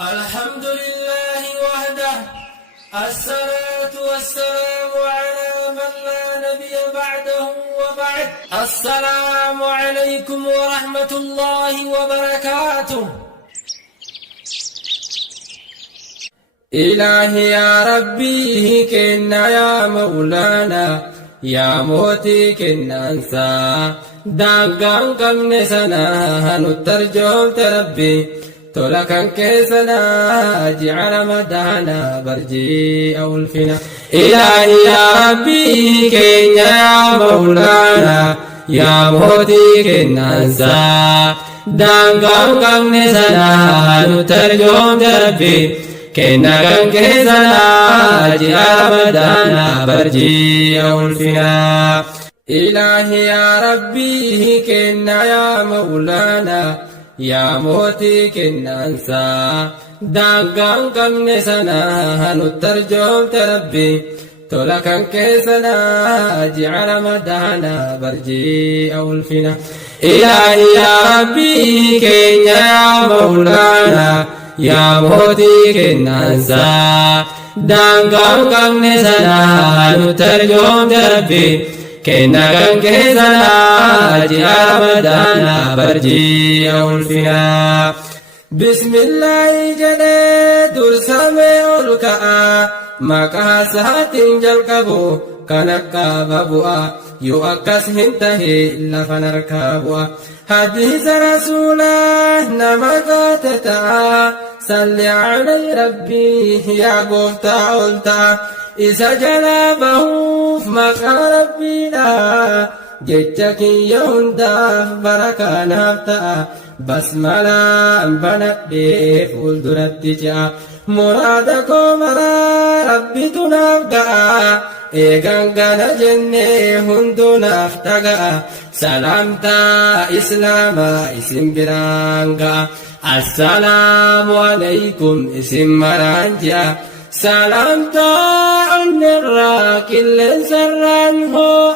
الحمد لله وحده، الصلاة والسلام على من لا نبي بعده وبعد. السلام عليكم ورحمة الله وبركاته. إلهي يا ربي كنا يا مولانا يا موتي كنا انسى داقان قمنا سنا نترجم تربي تولكن كيسنا جعل مدانا برجي أو الفنا. إلهي يا ربي كنا يا مولانا يا موتي كنا انسى داقان قمنا سنا نترجم تربي كنا كان كيسنا جعل مدانا برجي أو الفنا. إلهي يا ربي كنا يا مولانا يا موتي كنا انسى داقان قمنا سنا نترجم تربي تولكن كيسنا جعل مدانا برجي أو الفنا. إلهي يا ربي كنا يا مولانا يا موتي كنا انسى داقان قمنا سنا نترجم تربي كنا كان كيسنا جعل مدانا برجي أو الفنا. بسم الله جل درسمي الكاء مكا سهات جلقبو كنكا ببوا يؤكس هنته لفنركبوا. حديث رسوله نمكا تتا صل علي ربي يا قفتا قلتا إذا جنابه مكا ربنا جتك يهندا بركة نفتا بسملا بندي فولدرتي جاء مرادكم ربي تنفقا إيغانغانا جنة هندو نفتقا سلامتا إسلاما اسم برانغا السلام عليكم اسم مرانجا سلامتا عن الراكل سران هو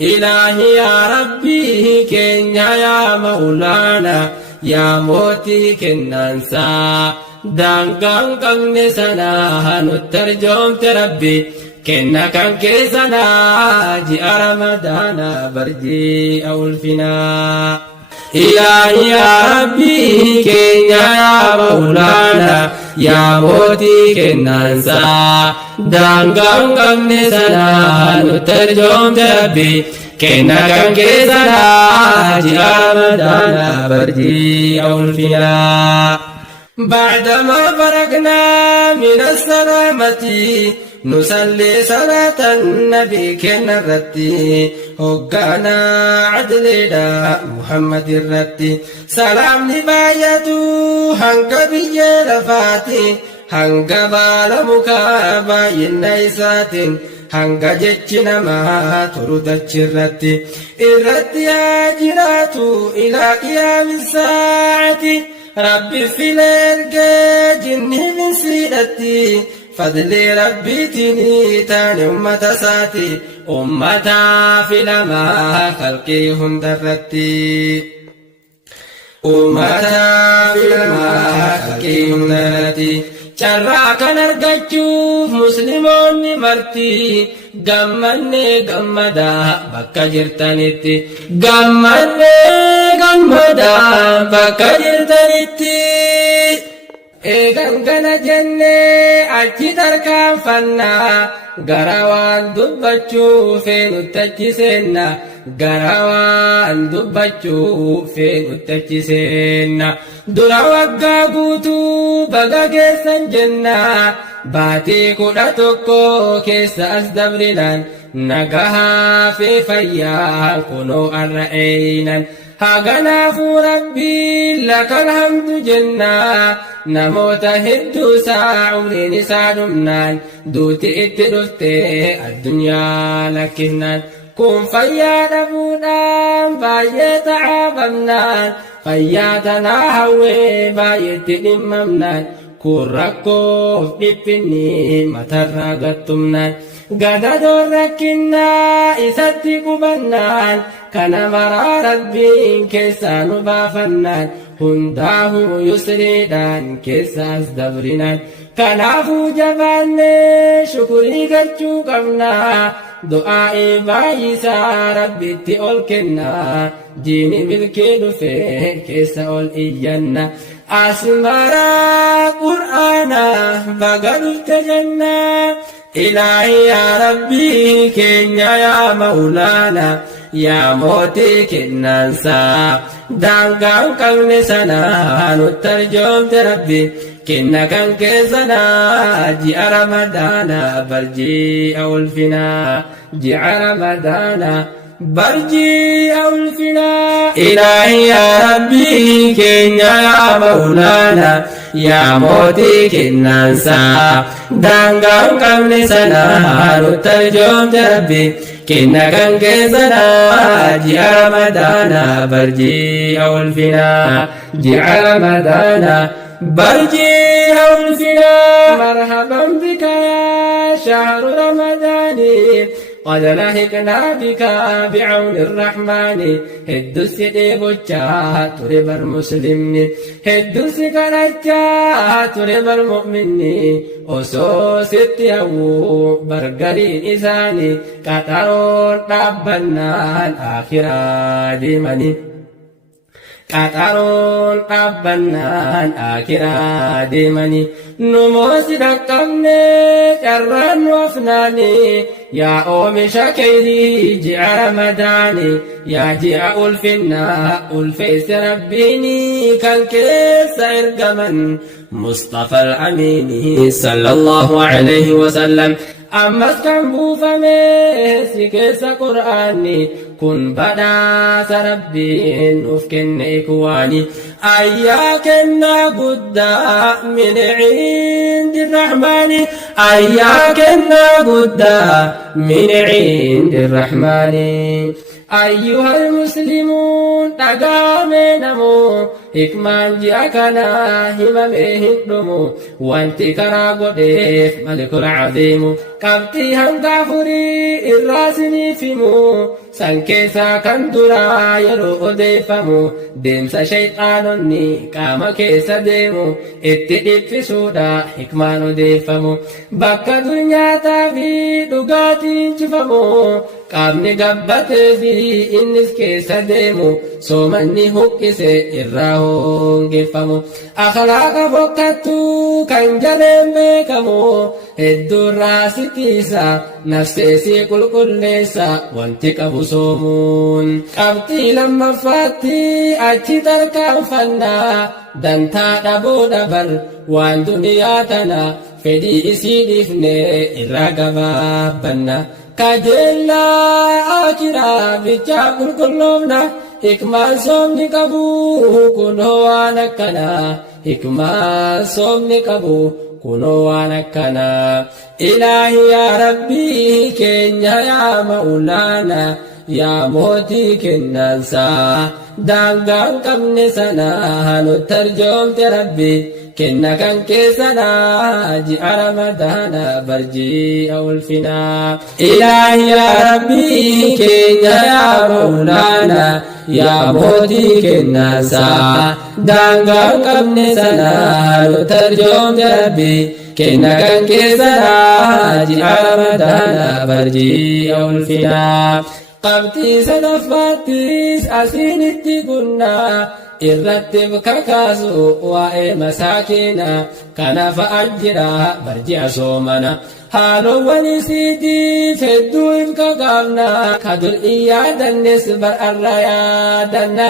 إلهي يا ربي كنيا يا مولانا يا موتي كنا انسى دانقان قمنا سنا نترجم تربي كنا كان كيسنا جاء رمضان برجي أو الفنا. إلهي يا ربي كنيا يا مولانا يا موتي كنا انسى دانقان قمنا سنا نترجم تربي كنا كان كيسنا جاء رمضان برجي أو الفنا. بعدما فرقنا من السلامة نصلي صلاة النبي كنا الرتي هقانا عدل دا محمد الرتي سلام نبايتو هنك بيا لفاتي هنك بالمكابا ينايسات هنك جتنا ما تردت الرتي الرتي آجراتو إلى قيام الساعة ربي في ليلك جني من سيدتي فضل ربي تني تاني أمة ساتي أمة في لما خلقي هندرتي أمة في لما خلقي هندرتي شراك نرجوف مسلمون مرتي gammanne gammada bakka jirtanitti gammanne gammada bakka jirtanitti eegan gana jenne achi tarkaanfannaa gara waan dubbachuu feenutti achi seenna gara waan dubbachuu feenutti achi seenna dura waggaa guutuu baga keessan jenna baatii 11 keessa as dabrinaan nagahaa fi fayyaa kunoo arra'eenan haganaafuu rabbii lakal hamdu jennaa namoota hedduu saa'uliin isaa dhumnaan duuti itti dhufte addunyaa lakkinnaan kun fayyaa dhabuudhaan baay'ee tacaabamnaan fayyaa tanaa hawwee baay'eetti dhimmamnaan kun rakkoof dhiphinni matarraa gattumnaan gadadoon rakkinnaa isatti qubannaan kana maraa rabbiin keessaa nu baafannaan hundaahu yusriidhaan keessaas dabrinaan kanaafuu jabaannee shukurii galchuu qabnaa du'aa'ee baay'isaa rabbitti ol kennaa jiini milkii dhufee keessa ol iyyanna asmaraa qur'aanaa baga dhufte jennaa ilaahi yaa rabbii keenya yaa mawlaana yaa mootii kennaansaa daangaan qabne sanaa nutti arjoomte rabbi kenna kan keessanaa ji'a ramadaanaa barji'a ulfinaa ji'a ramadaanaa barji'a ulfinaa ilaahi yaa rabbii keenya yaa mawlaana yaa mootii kennaansaa daangaan qabne sanaa nutti arjoomte rabbi kenna kan keessanaa ji'a ramadaanaa barji'a ulfinaa ji'a ramadaanaa برجي أنفنا مرحبا بك يا شهر رمضان قد لحقنا بك بعون الرحمن هدوس ديبوچا ترب المسلم هدوس كنچا ترب المؤمن أسوس التيو برغرين إساني كترون ربنا الآخرة ديماني qaxaroon dhaabbannaan akiraa deemanii nu moosi dhaqqabne carraan nu afnaani yaa oomisha keetii ji'a ramadaani yaa ji'a ulfinnaa ulfeesse rabbiini kan keessa ergaman mustafa al-amiini sallallahu alayhi wasallam ammas kan buufame si keessa qur'aanni kun badhaasa rabbiin uf kenne ikwaani ayyaa kennaa guddaa min cindi rahmaani ayyaa kennaa guddaa min cindi rahmaani أيها المسلمون تقامي نمو حكمان جاكنا هممه الدمو وانت كرا قديف ملك العظيم قبتي هنغافري الراسني فيمو سنكيسا كندرا يرو ديفمو ديمس شيطانني قام كيسا ديمو اتدب في سودا حكمان ديفمو بكا دنيا تافي دقاتي جفمو qaamni gabbatee fi innis keessa deemu soomanni huqqise irraa hongeeffamu akhlaaqa fokkattu kan jaleen beekamu hedduurraa sitiisa nafseesii qulqulleessa wanti qabu soomuun qabxii lammaffaatti achi tarkaanfannaa dantaa dhabuu dhabar waan duniyaa tana fedhii isii dhiifne irraa gabaabbanna kajeella akiraa bichaa qulqulloofna hikmaan soomni qabu kunoo waan akkanaa hikmaan soomni qabu kunoo waan akkanaa ilaahi yaa rabbii keenya yaa mawlaana yaa mootii kennaansaa daangaan qabne sanaa nutti arjoomte rabbi kenna kan keessanaa ji'a ramadaanaa barji'a ulfinaa ilaahi yaa rabbii keenya yaa mawlaana yaa mootii kennaansaa daangaan qabne sanaa nutti arjoomte rabbi kenna kan keessanaa ji'a ramadaanaa barji'a ulfinaa qabxii sadaffaattis asiinitti gunnaa irratti kakaasu waa'ee masaakiina kanaaf ajjira barji'a soomana haalowwan isiitiif hedduu if kakaafna ka dur in yaadannes bar'arra yaadanna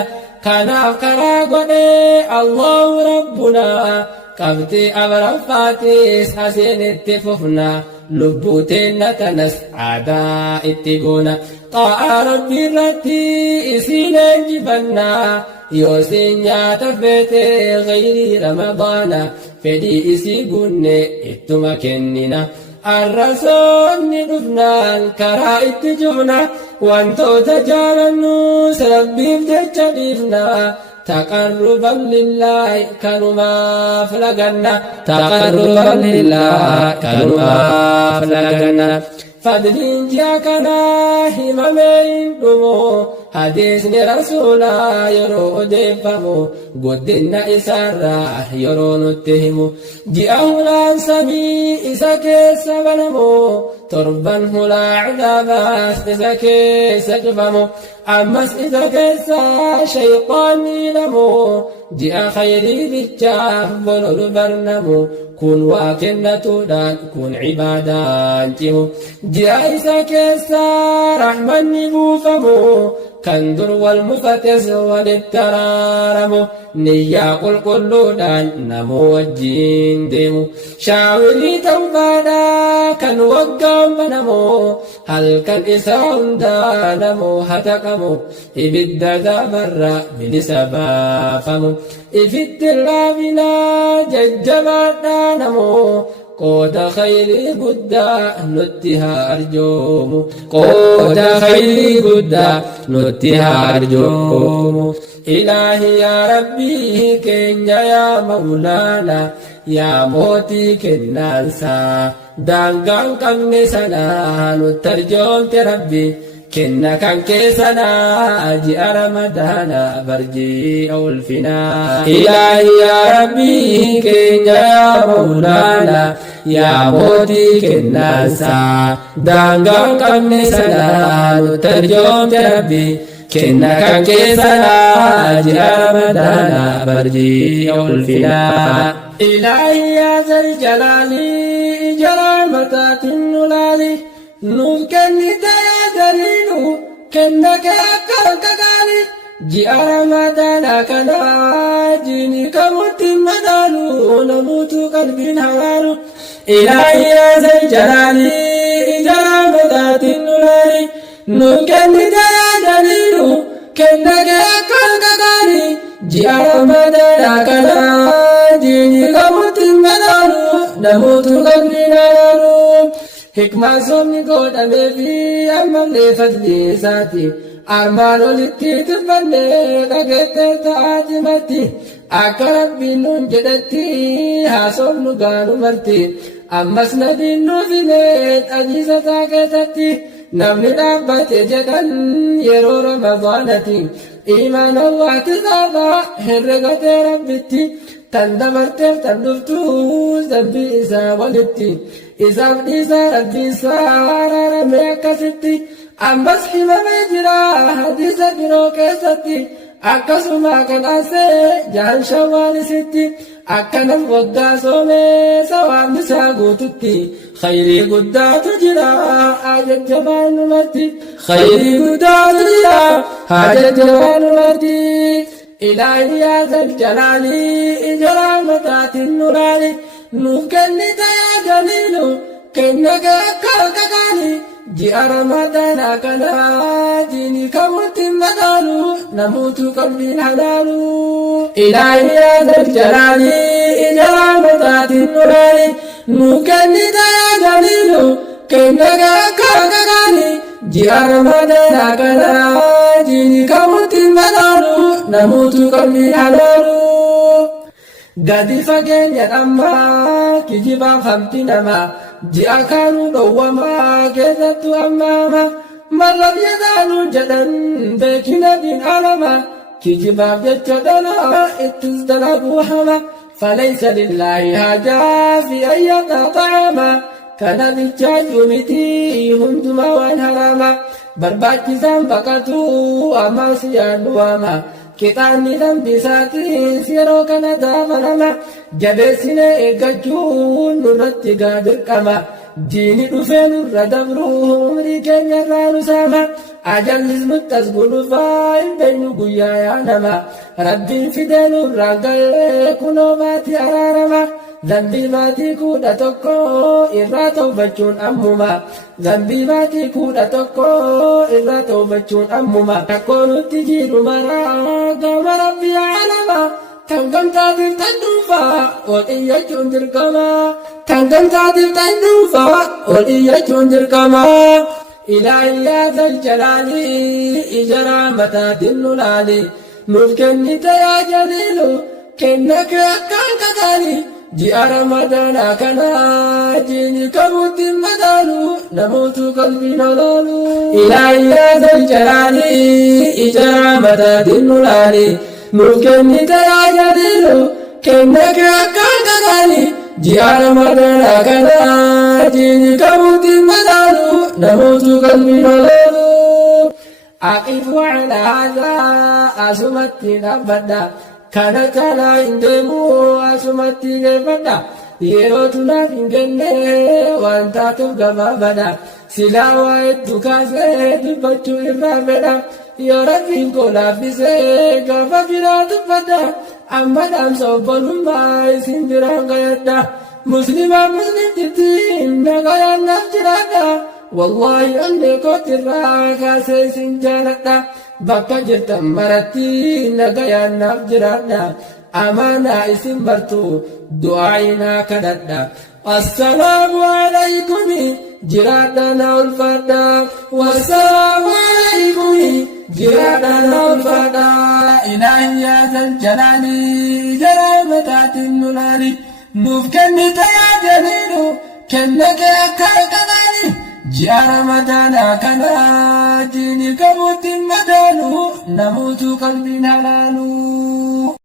kanaaf karaa godhee allahu rabbuna qabxii abraffaatis asiinitti fufna lubbuu teenna tanas aadaa itti goona xaa'aa rabbii irratti isiin leenjifannaa yoosin nyaata feete gayrii ramadaana fedhii isii gunne ittuma kennina arrasoonni dhufnaan karaa itti cufna wantoota jaalannus rabbiif jecha dhiifna تقربا لله كنما فلقنا تقربا لله كنما فلقنا فضل جاكنا هممين دمو hadiisni rasuulaa yeroo odeeffamu guddina isaarraa yeroo nutti himu ji'a hulaan samii isa keessa banamu torban hulaa cadaabaas isa keessa cufamu ammas isa keessa shayxaanni hidhamu ji'a khayrii bichaaf bololu barnamu kun waa kennatuudhaan kun cibaadaan cimu ji'a isa keessa rahmanni buufamu kan dur wal mufates walitti araaramu niyyaa qulqulluudhaan namoo wajjiin deemu shaawirii tawbaadhaa kan waggaan banamu halkan isaa hundaa namoo hataqamu ibidda gaabarra bilisa baafamu ifitti laabinaa jajjabaadhaa namoo qooda khayrii guddaa nutti haa arjoomu qooda khayrii guddaa nutti haa arjoomu ilaahi yaa rabbii keenya yaa mawlaana yaa mootii kennaansaa daangaan qabne sanaa nutti arjoomte rabbi kenna kan keessanaa ji'a ramadaana barjii ulfinaa ilaahi yaa rabbii keenya yaa mawlaana yaa mootii kennaansaa daangaan qabne sanaa nutti arjoomte rabbi kenna kan keessanaa ji'a ramadaana barjii ulfinaa ilaahi yaa zal jalaalii jaraa mataatiin nulaali nuuf kennite yaa daliilu kenna kee akka gagaali ji'a ramadaana kanaa jiini kamutti madaalu namuutu qalbiin hawaalu ilaahi yaa zal jalaalii jaraa mataatiin nulaali nuuf kennite yaa daliilu kenna kee akka gagaali ji'a ramadaana kanaa jiini kamutti madaalu namuutu qalbiin hawaalu hikmaa soomni godhamee fi ammallee fadli isaati armaan olitti tuffannee dhageettee ta'aati marti akka rabbiin nuun jedhetti haasofnu gaanu marti ammas nabiin nuuf himee ajiisa isaa keessatti namni dhaabbate jedhan yeroo ramadaanati imaan allaati saafaa herregatee rabbitti tan dabarteef tan dhuftuu zambii isaa walitti isaaf dhiisaa rabbiinsaa araarame akkasitti ammas himamee jira hadiisa biroo keessatti akkasuma kan asee jahan shawwaalisitti akkanam waggaa soomee sawaabni isaa guututti khayrii guddaatu jira hajajjabaan numarti khayrii guddaatu jira hajajjabaan numarti ilaahi yaa zal jalaalii jaraa mataatiin nulaali nuuf kennite yaa daliilu kenna kee akka gagaali ji'a ramadaana kanaa jiini kamutti madaalu namuutu qalbiin halaalu ilaahi yaa zal jalaalii jaraa mataatiin nulaali nuuf kennite yaa daliilu kenna kee akka gagaali ji'a ramadaana kanaa jiini kamutti madaalu namuutu qalbiin halaalu gadi fageenya dhammaa kijibaaf hamti namaa ji'a kaanuu dhowwamaa keessattuu ammaama marrab yadaalu jedhan beekina bin alama kijibaaf jecha dhalaa ittis dalaguu hama falaysa lillaahi haajaa fi ayyataa ta'ama kana bichaachuu miti hunduma waan harama barbaachisaan baqatuu ammaas yaaddu waama qixaanni dambisaatis yeroo kana daafanama jabeessine eeggachuun nurratti dirqama diini dhufee nurra dabruu umrii keenyarraa nu saama ajallis nuttas gulufaa hin beeynu guyyaa yaanama rabbiin fidee nurraan ga'ee kunoo maatii araarama zambii maatii 11 irraa tawbachuun ammuma zambii maatii 11 irraa tawbachuun ammuma rakkoo nutti jiru maraa gama rabbii alama kan gamtaatiif tan dhuunfaa ol iyyachuun dirqama kan gamtaatiif tan dhuunfaa ol iyyachuun dirqama ilaahi yaa zal jalaalii ijaraa mataatiin nu laali nuuf kennite yaa jaliilu kenna kee akkaan kakaali ji'a ramadaana kana jiini qabutti madaalu namootu qalbiin ololu ilaahi yaa zal jalaali ija ramadaatiin nulaali nuuf kenni tajaajililu kenna kee akkaan kakaani ji'a ramadaana kana jiini qabutti madaalu namootu qalbiin ololu أقف على هذا أسمتي نبدا كان عندمو أسمتي نبدا يروتنا في الجنة وانت تبقى بدا سلا ويدك سيد بچو إرابدا يا ربي كولا في سيك فبلا تبدا أما دام صوبان ما يسندران قيدا مسلم تتين نغيا نفجرادا والله أني كنت راكا سيسين جانتا بكا جرتا مرتي نغيا نفجرادا أمانا اسم برتو دعائنا كددا السلام عليكم جرادنا الفدا والسلام عليكم جرادنا الفدا إلهي يا ذا الجلال جرامتات النلالي نوف كنت يا جليل كنك يا كالكنالي جاء رمضانا كنا جيني كبوت مدانو نموت قلبنا لالو